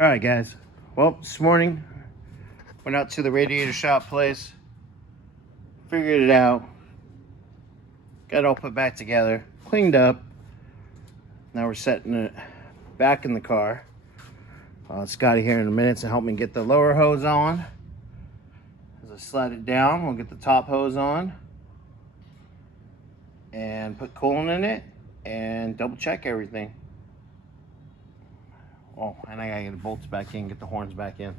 All right, guys. Well, this morning, went out to the radiator shop place, figured it out, got it all put back together, cleaned up. Now we're setting it back in the car. Scotty here in a minute to help me get the lower hose on. As I slide it down, we'll get the top hose on and put coolant in it and double check everything. Oh, and I gotta get the bolts back in, get the horns back in.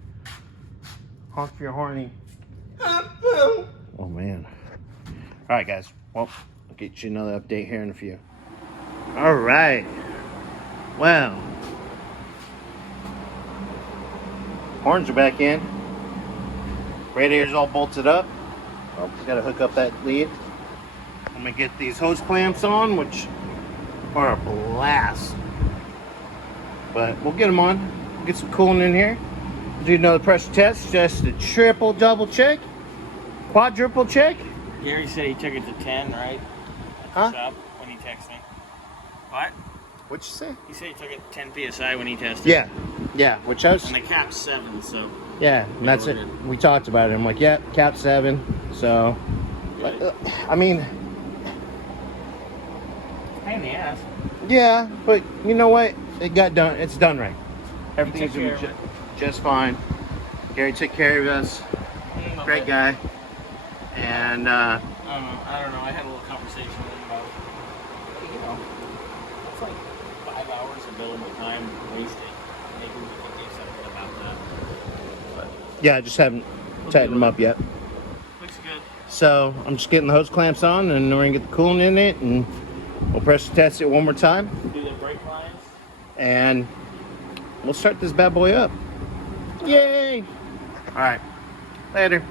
Honk if you're horny. Oh man. All right, guys. Well, I'll get you another update here in a few. All right. Well, horns are back in. Radiator's all bolted up. Oh, gotta hook up that lead. I'm gonna get these hose clamps on, which are a blast. But we'll get them on. We'll get some coolant in here. Do another pressure test, just a triple double check, quadruple check. Gary said he took it to 10, right? Huh? Shop when he texted me. What? What'd you say? He said he took it 10 psi when he tested. Yeah, which I was. And the cap's 7, so. Yeah, and that's it. Good. We talked about it. I'm like, yeah, cap 7. So, but, I mean, Pain in the ass. yeah, but you know what? It got done. It's done right. Everything's took gonna care be of just fine. Gary took care of us. Great guy. And I don't know. I had a little conversation with him about, you know, it's like 5 hours of billable time wasted. Maybe we could do something about that. But yeah, I just haven't tightened them up yet. looks good. So I'm just getting the hose clamps on, and we're gonna get the coolant in it, and we'll pressure test it one more time, Do the brake lines. and we'll start this bad boy up. Yay! All right, later.